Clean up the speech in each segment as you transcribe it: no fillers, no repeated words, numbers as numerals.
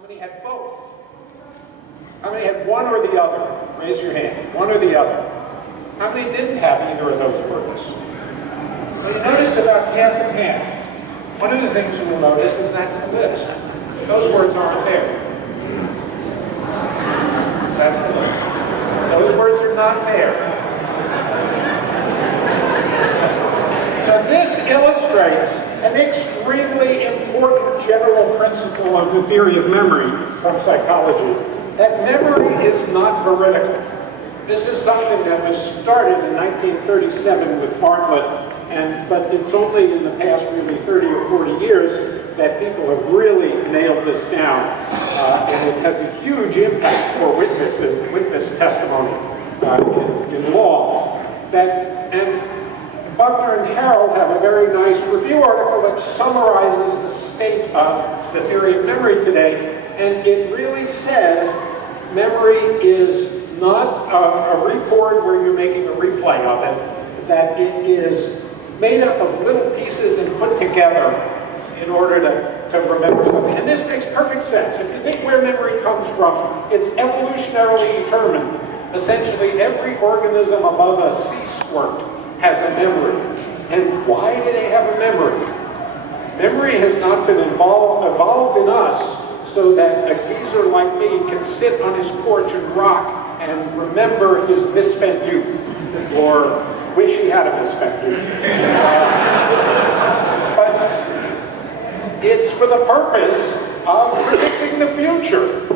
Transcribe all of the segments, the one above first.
How many had both? How many had one or the other? Raise your hand. One or the other. How many didn't have either of those words? Well, you notice about half and half. One of the things you will notice is that's the list. Those words aren't there. That's the list. Those words are not there. So this illustrates an extremely important general principle of the theory of memory from psychology, that memory is not veridical. This is something that was started in 1937 with Bartlett, but it's only in the past really 30 or 40 years that people have really nailed this down, and it has a huge impact for witness testimony in law. And Buckner and Carroll have a very nice review article that summarizes the state of the theory of memory today, and it really says memory is not a record where you're making a replay of it, that it is made up of little pieces and put together in order to remember something. And this makes perfect sense. If you think where memory comes from, it's evolutionarily determined. Essentially, every organism above a sea squirt has a memory. And why do they have a memory? Memory has not been evolved in us so that a geezer like me can sit on his porch and rock and remember his misspent youth, or wish he had a misspent youth. But it's for the purpose of predicting the future.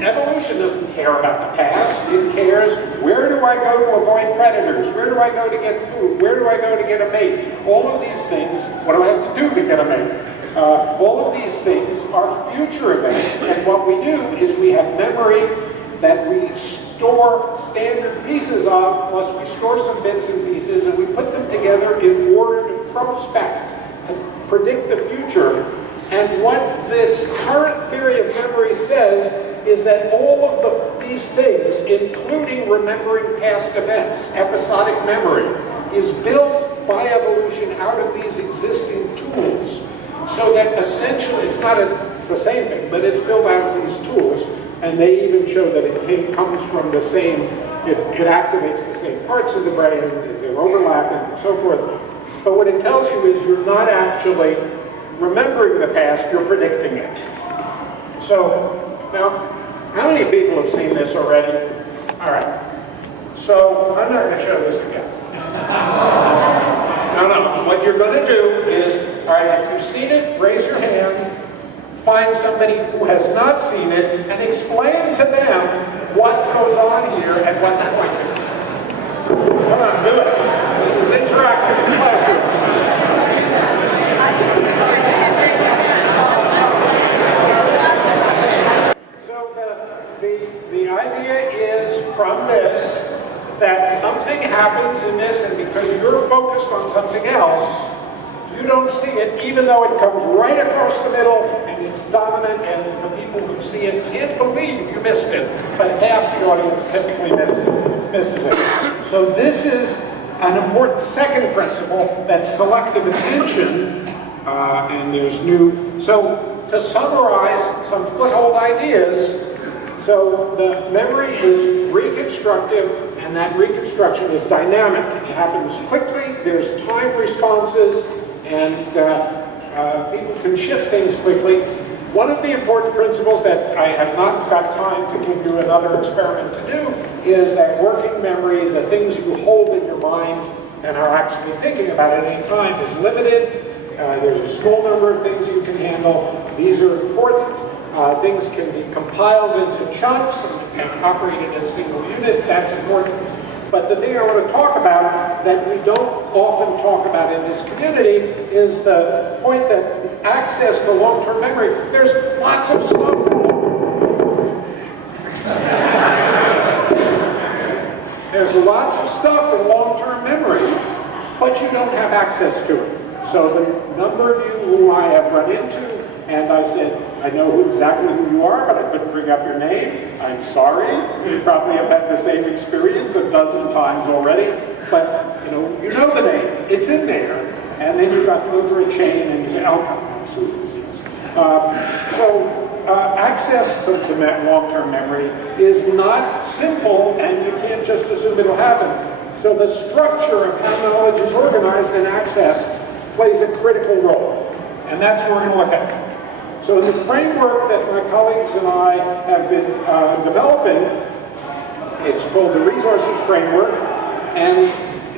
Evolution doesn't care about the past. It cares, where do I go to avoid predators? Where do I go to get food? Where do I go to get a mate? All of these things, what do I have to do to get a mate? All of these things are future events, and what we do is we have memory that we store standard pieces of, plus we store some bits and pieces, and we put them together in order to prospect, to predict the future. And what this current theory of memory says is that all of these things, including remembering past events, episodic memory, is built by evolution out of these existing tools. So that essentially, it's the same thing, but it's built out of these tools, and they even show that it comes from the same, it activates the same parts of the brain, they're overlapping, and so forth. But what it tells you is you're not actually remembering the past, you're predicting it. So, now, how many people have seen this already? All right. So, I'm not going to show this again. No. What you're going to do is, all right, if you've seen it, raise your hand, find somebody who has not seen it, and explain to them what goes on here and what the point is. Come on, do it. This is interactive classroom. The idea is from this that something happens in this, and because you're focused on something else, you don't see it, even though it comes right across the middle and it's dominant, and the people who see it can't believe you missed it, but half the audience typically misses it. So this is an important second principle, that's selective attention, and there's new. So to summarize some foothold ideas, so the memory is reconstructive, and that reconstruction is dynamic. It happens quickly, there's time responses, and people can shift things quickly. One of the important principles that I have not got time to give you another experiment to do is that working memory, the things you hold in your mind and are actually thinking about at any time, is limited. There's a small number of things you can handle. These are important. Things can be compiled into chunks and operated as single units. That's important. But the thing I want to talk about that we don't often talk about in this community is the point that access to long-term memory, there's lots of stuff. There's lots of stuff in long-term memory, but you don't have access to it. So the number of you who I have run into, and I said, I know exactly who you are, but I couldn't bring up your name. I'm sorry. You probably have had the same experience a dozen times already. But you know the name. It's in there. And then you got to go through a chain and you say, oh, come on, Susan. So access to long-term memory is not simple, and you can't just assume it'll happen. So the structure of how knowledge is organized and accessed plays a critical role, and that's what we're going to look at. So in the framework that my colleagues and I have been developing, it's called the Resources Framework, and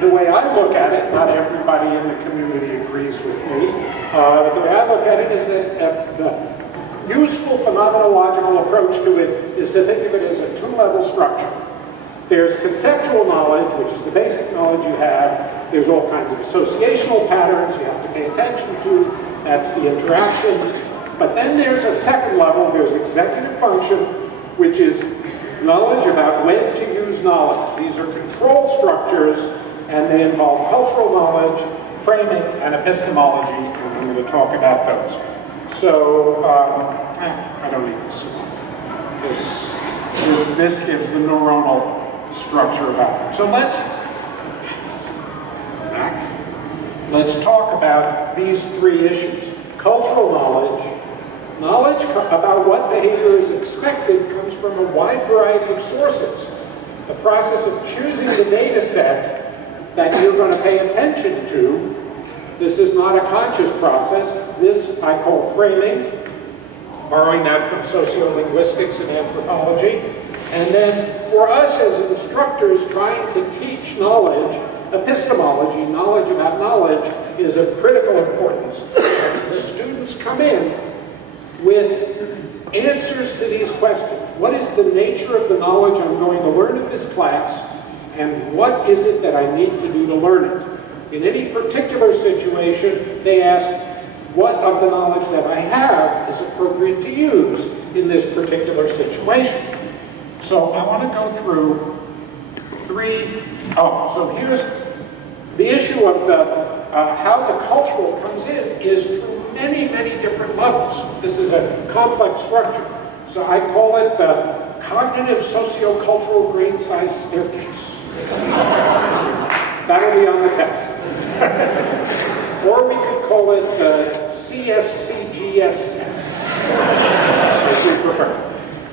the way I look at it, not everybody in the community agrees with me, but the way I look at it is that the useful phenomenological approach to it is to think of it as a two-level structure. There's conceptual knowledge, which is the basic knowledge you have. There's all kinds of associational patterns you have to pay attention to. That's the interaction. But then there's a second level. There's executive function, which is knowledge about when to use knowledge. These are control structures, and they involve cultural knowledge, framing, and epistemology, and I'm going to talk about those. So, I don't need this. This gives the neuronal structure about it. So let's talk about these three issues. Cultural knowledge about what behavior is expected comes from a wide variety of sources. The process of choosing the data set that you're going to pay attention to, this is not a conscious process. This I call framing, borrowing that from sociolinguistics and anthropology. And then for us as instructors trying to teach knowledge, epistemology, knowledge about knowledge, is of critical importance. The students come in with answers to these questions. What is the nature of the knowledge I'm going to learn in this class, and what is it that I need to do to learn it? In any particular situation, they ask, what of the knowledge that I have is appropriate to use in this particular situation? So I want to go through so here's the issue of how the cultural comes in is through many, many different levels. This is a complex structure. So I call it the cognitive sociocultural grain size staircase. That'll be on the test. Or we could call it the CSCGSS, if we prefer.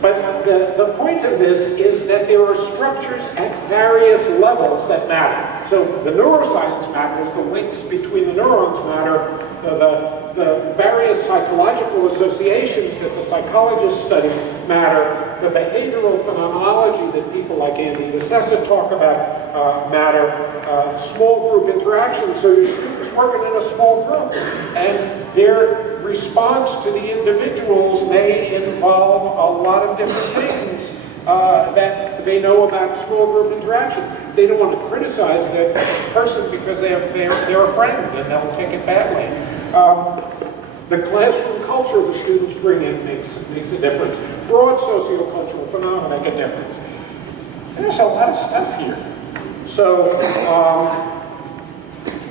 But the point of this is that there are structures at various levels that matter. So the neuroscience matters, the links between the neurons matter, the various psychological associations that the psychologists study matter, the behavioral phenomenology that people like Andy DeSessa talk about matter, small group interaction. So your students working in a small group, and their response to the individuals may involve a lot of different things that they know about small group interaction. They don't want to criticize the person because they're a friend and they'll take it badly. The classroom culture the students bring in makes a difference. Broad sociocultural phenomena make a difference. There's a lot of stuff here. So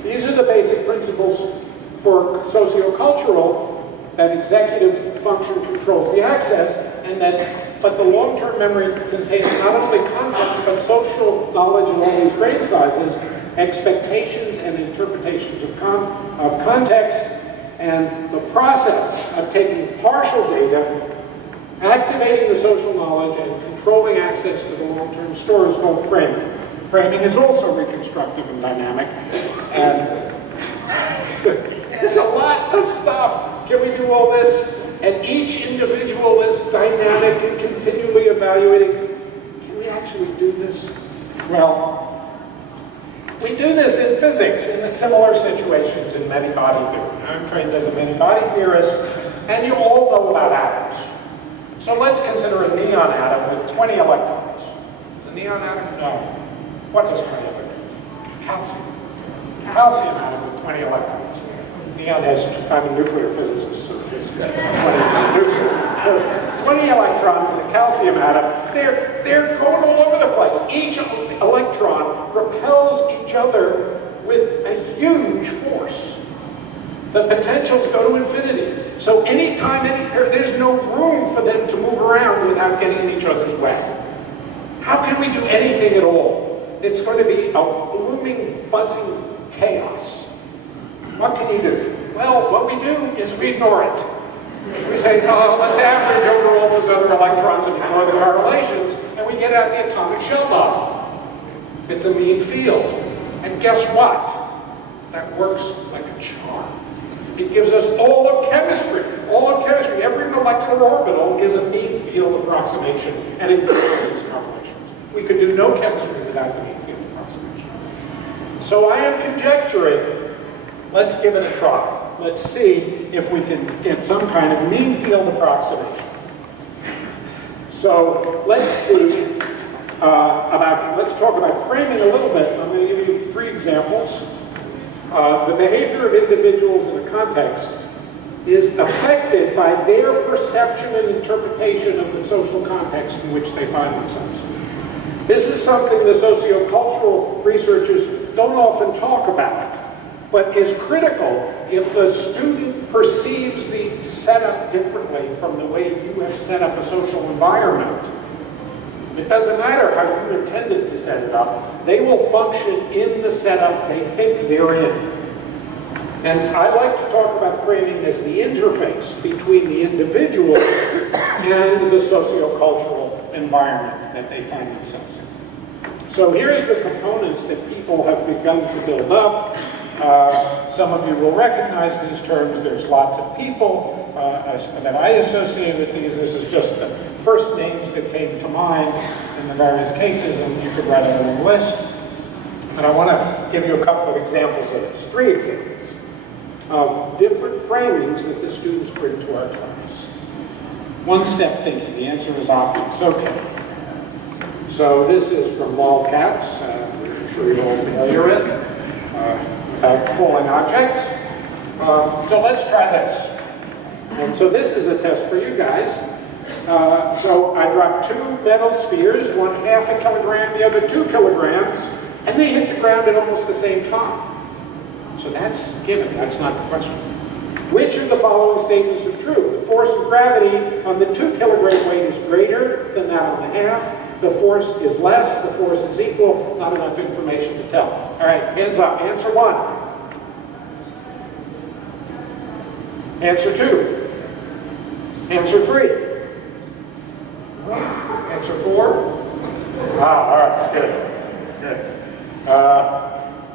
these are the basic principles for sociocultural, that executive function controls the access, but the long-term memory contains not only concepts, but social knowledge in all these grain sizes, expectations and interpretations of context, and the process of taking partial data, activating the social knowledge, and controlling access to the long-term store is called framing. Framing is also reconstructive and dynamic, and there's a lot of stuff. Can we do all this? And each individual is dynamic and continually evaluating. Can we actually do this? Well, we do this in physics in similar situations in many-body theory. I'm trained as a many-body theorist, and you all know about atoms. So let's consider a neon atom with 20 electrons. Is a neon atom? No. What is 20 electrons? Calcium. Calcium atom with 20 electrons. Neon has, I'm a nuclear physicist, so there's 20 electrons in a calcium atom. They're going all over the place. Each electron repels each other with a huge force. The potentials go to infinity. So anytime, there's no room for them to move around without getting in each other's way. How can we do anything at all? It's going to be a blooming, buzzing chaos. What can you do? Well, what we do is we ignore it. We say, oh, let's average over all those other electrons and ignore the correlations, and we get out the atomic shell model. It's a mean field. And guess what? That works like a charm. It gives us all of chemistry. All of chemistry. Every molecular orbital is a mean field approximation and includes correlation. We could do no chemistry without the mean field approximation. So I am conjecturing, let's give it a try. Let's see if we can get some kind of mean field approximation. So let's see let's talk about framing a little bit. I'm going to give you 3 examples. The behavior of individuals in a context is affected by their perception and interpretation of the social context in which they find themselves. This is something the sociocultural researchers don't often talk about, but is critical if the student perceives the setup differently from the way you have set up a social environment. It doesn't matter how you intended to set it up. They will function in the setup they think they're in. And I like to talk about framing as the interface between the individual and the sociocultural environment that they find themselves in. So here's the components that people have begun to build up. Some of you will recognize these terms. There's lots of people that I associate with these. This is just the first names that came to mind in the various cases, and you could write a long list. And I want to give you a couple of examples of this, 3 examples of different framings that the students bring to our class. One-step thinking, the answer is obvious. Okay. So this is from Lolcats, I'm sure you're all familiar with, about falling objects. So let's try this. And so this is a test for you guys. So I dropped 2 metal spheres, one 1/2 kilogram, the other 2 kilograms, and they hit the ground at almost the same time. So that's given, that's not the question. Which of the following statements are true? The force of gravity on the 2 kilogram weight is greater than that on the 1/2. The force is less, the force is equal, not enough information to tell. All right, hands up. Answer 1. Answer 2. Answer 3. Answer 4. Wow, all right, good. Good.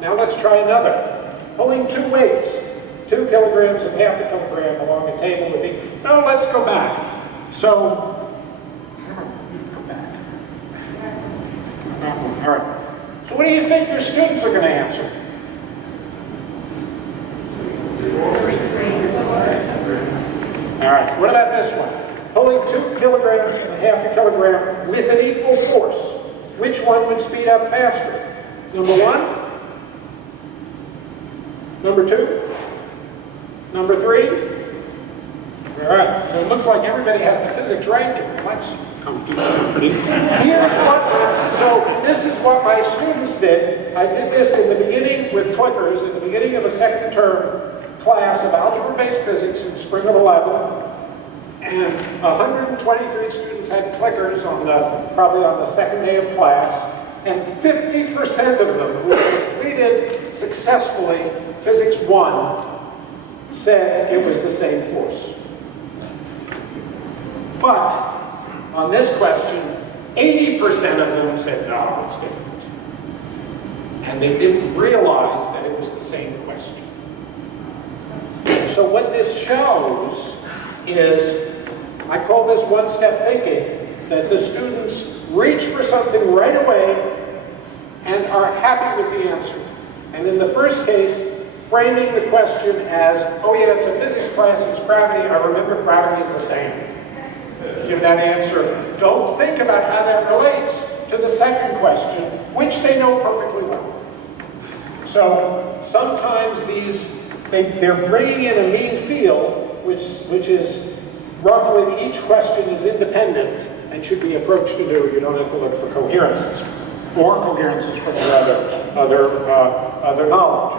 Now let's try another. Pulling 2 weights, 2 kilograms and 1/2 kilogram along a table with each. No, let's go back. So, go back. All right. So what do you think your students are going to answer? All right, what about this one? Pulling 2 kilograms and 1/2 kilogram with an equal force. Which one would speed up faster? Number 1? Number 2? Number 3? All right, so it looks like everybody has the physics right here. Let's come do something. Here's what, so this is what my students did. I did this in the beginning with clickers, in the beginning of a second term class of algebra-based physics in spring of 11. And 123 students had clickers probably on the second day of class. And 50% of them who completed successfully Physics 1 said it was the same force. But on this question, 80% of them said, no, it's different. And they didn't realize that it was the same question. So what this shows is, I call this one-step thinking, that the students reach for something right away and are happy with the answer. And in the first case, framing the question as, oh yeah, it's a physics class, it's gravity, I remember gravity is the same. Give that answer. Don't think about how that relates to the second question, which they know perfectly well. So sometimes they're bringing in a mean field, which is roughly each question is independent and should be approached anew. You don't have to look for coherences or coherences from your other knowledge.